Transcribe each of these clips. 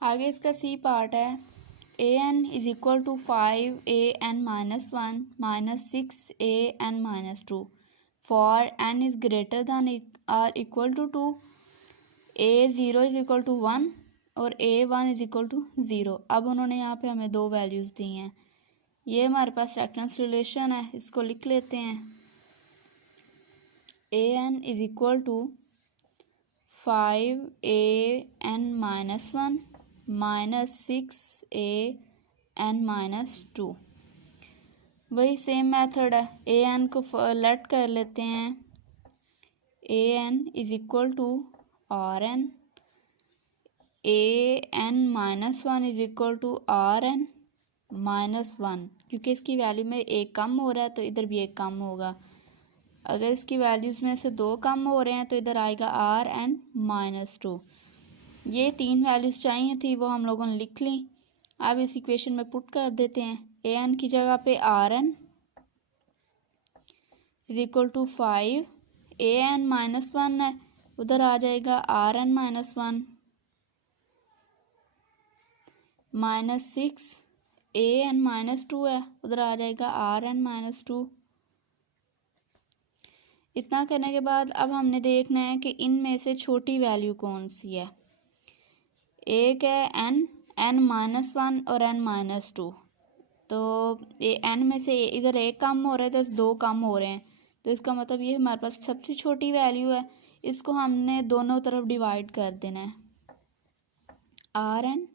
आगे इसका C part है। A n is equal to 5 a n-1 minus 6 a n-2 for n is greater than or equal to 2, a0 is equal to 1 और a1 is equal to 0। अब उन्होंने यहाँ पे हमें दो वैल्यूज़ दी हैं। ये हमारे पास रेफरेंस रिलेशन है, इसको लिख लेते हैं। A n is equal to 5 a n-1 minus 6 a n-2। वही सेम मेथड है, ए एन को लेट कर लेते हैं। A n is equal to r n, a n-1 is equal to r(n-1), क्योंकि इसकी वैल्यू में एक कम हो रहा है तो इधर भी एक कम होगा। अगर इसकी वैल्यूज़ में से दो कम हो रहे हैं तो इधर आएगा r(n-2). ये तीन वैल्यूज़ चाहिए थी, वो हम लोगों ने लिख ली। अब इस इक्वेशन में पुट कर देते हैं। ए एन की जगह पे r(n) is equal to 5 a n-1 है, उधर आ जाएगा r(n-1) माइनस 6 a n-2 है, उधर आ जाएगा r(n-2). इतना करने के बाद अब हमने देखना है कि इनमें से छोटी वैल्यू कौन सी है। एक है n-1 और n-2। तो ये n में से इधर एक कम हो रहा है तो दो कम हो रहे हैं, तो इसका मतलब ये हमारे पास सबसे छोटी वैल्यू है। इसको हमने दोनों तरफ डिवाइड कर देना है, r(n)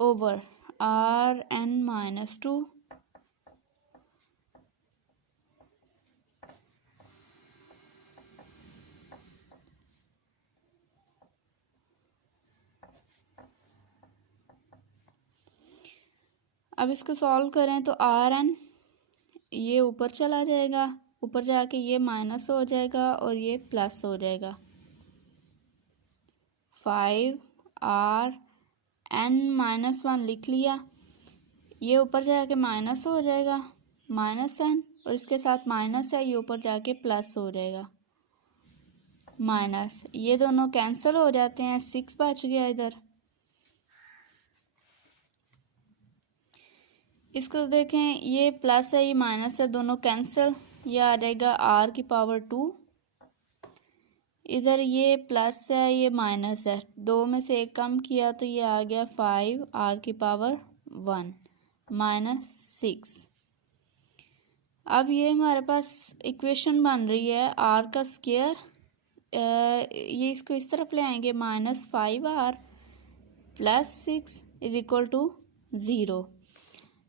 ओवर r(n-2) अब इसको सॉल्व करें तो r(n) ये ऊपर चला जाएगा, ऊपर जाके ये माइनस हो जाएगा और ये प्लस हो जाएगा। 5r(n-1) लिख लिया, ये ऊपर जाके माइनस हो जाएगा, -n, और इसके साथ माइनस है, ये ऊपर जाके प्लस हो जाएगा, माइनस। ये दोनों कैंसिल हो जाते हैं, 6 बच गया इधर। इसको देखें, ये प्लस है ये माइनस है, दोनों कैंसिल, ये आ जाएगा r⁴ इधर ये प्लस है ये माइनस है, दो में से एक कम किया तो ये आ गया 5r⁴ माइनस 6। अब ये हमारे पास इक्वेशन बन रही है r का स्क्वायर। ये इसको इस तरफ ले आएंगे, -5r + 6 इज इक्वल टू 0।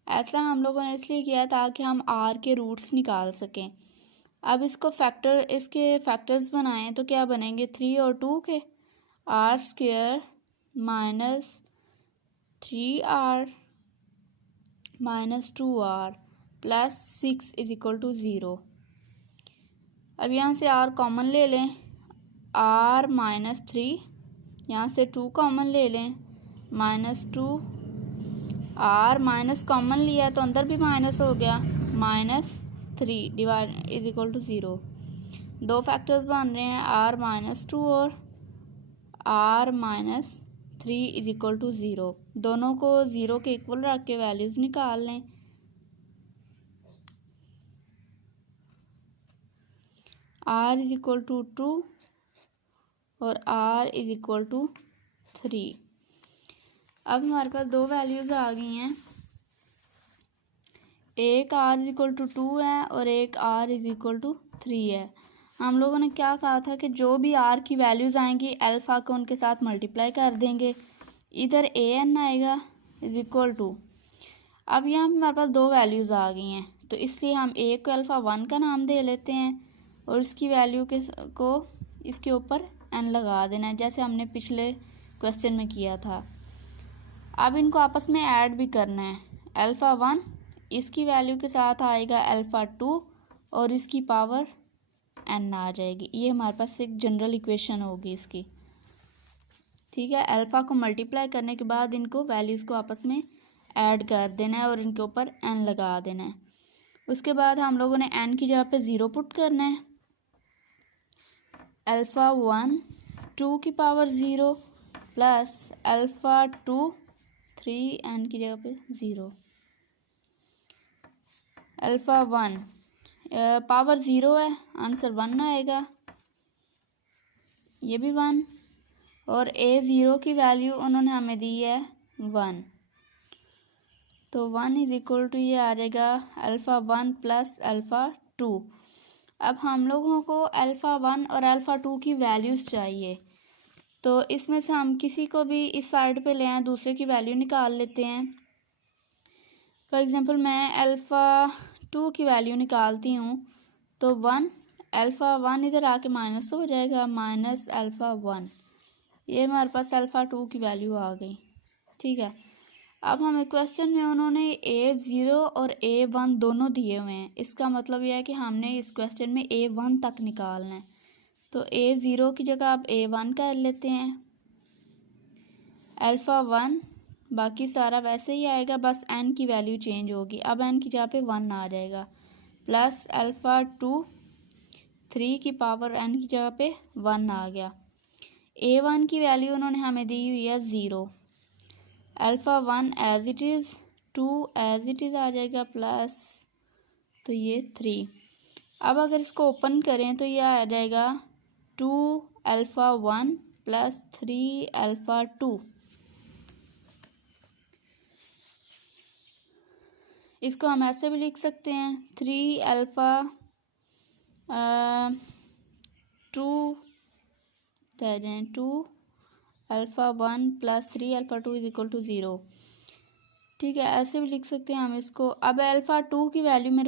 ऐसा हम लोगों ने इसलिए किया ताकि हम r के रूट्स निकाल सकें। अब इसको इसके फैक्टर्स बनाएं तो क्या बनेंगे, 3 और 2 के, r² - 3r - 2r + 6 is equal to 0। अब यहाँ से r कॉमन ले लें, r - 3, यहाँ से 2 कॉमन ले लें, -2, r माइनस कॉमन लिया तो अंदर भी माइनस हो गया, -3 डिवाइड इज इक्वल टू 0। दो फैक्टर्स बन रहे हैं, r - 2 और r - 3 इज इक्वल टू 0। दोनों को 0 के इक्वल रख के वैल्यूज़ निकाल लें। r इज इक्वल टू 2 और r इज इक्वल टू 3। अब हमारे पास दो वैल्यूज़ आ गई हैं, एक r इज इक्वल टू 2 है और एक r इज इक्वल टू 3 है। हम लोगों ने क्या कहा था कि जो भी r की वैल्यूज़ आएंगी अल्फ़ा को उनके साथ मल्टीप्लाई कर देंगे, इधर an आएगा इज इक्वल टू, अब यहाँ हमारे पास दो वैल्यूज़ आ गई हैं तो इसलिए हम एक को α1 का नाम दे लेते हैं और इसकी वैल्यू को इसके ऊपर n लगा देना है, जैसे हमने पिछले क्वेश्चन में किया था। अब इनको आपस में ऐड भी करना है, α1 इसकी वैल्यू के साथ आएगा α2 और इसकी पावर n आ जाएगी। ये हमारे पास एक जनरल इक्वेशन होगी इसकी, ठीक है। अल्फ़ा को मल्टीप्लाई करने के बाद इनको वैल्यूज़ को आपस में ऐड कर देना है और इनके ऊपर n लगा देना है। उसके बाद हम लोगों ने n की जगह पे 0 पुट करना है, α1 2 की पावर 0 प्लस अल्फ़ा 2 3 एन की जगह पे 0 अल्फ़ा 1 पावर 0 है, आंसर 1 आएगा, ये भी 1 और a0 की वैल्यू उन्होंने हमें दी है 1, तो 1 इज़ इक्वल टू ये आ जाएगा अल्फ़ा 1 प्लस अल्फ़ा 2। अब हम लोगों को अल्फ़ा 1 और अल्फ़ा 2 की वैल्यूज़ चाहिए, तो इसमें से हम किसी को भी इस साइड पे ले आए, दूसरे की वैल्यू निकाल लेते हैं। फॉर एग्ज़ाम्पल मैं अल्फ़ा 2 की वैल्यू निकालती हूँ, तो 1 अल्फ़ा 1 इधर आके माइनस हो जाएगा, माइनस अल्फ़ा 1, ये हमारे पास अल्फ़ा 2 की वैल्यू आ गई। ठीक है, अब हमें क्वेश्चन में उन्होंने a0 और a1 दोनों दिए हुए हैं, इसका मतलब यह है कि हमने इस क्वेश्चन में a1 तक निकालना है, तो a0 की जगह आप a1 कर लेते हैं, अल्फ़ा 1 बाकी सारा वैसे ही आएगा, बस n की वैल्यू चेंज होगी, अब n की जगह पे 1 आ जाएगा, प्लस अल्फ़ा 2 3 की पावर n की जगह पे 1 आ गया। a1 की वैल्यू उन्होंने हमें दी हुई है 0, alpha 1 as it is, 2 as it is आ जाएगा, प्लस तो ये 3। अब अगर इसको ओपन करें तो ये आ जाएगा 2 अल्फ़ा 1 प्लस 3 अल्फ़ा 2। इसको हम ऐसे भी लिख सकते हैं 3 alpha 2 alpha 1 plus 3 alpha 2 is equal to 0। ठीक है, ऐसे भी लिख सकते हैं हम इसको। अब अल्फ़ा 2 की वैल्यू मेरे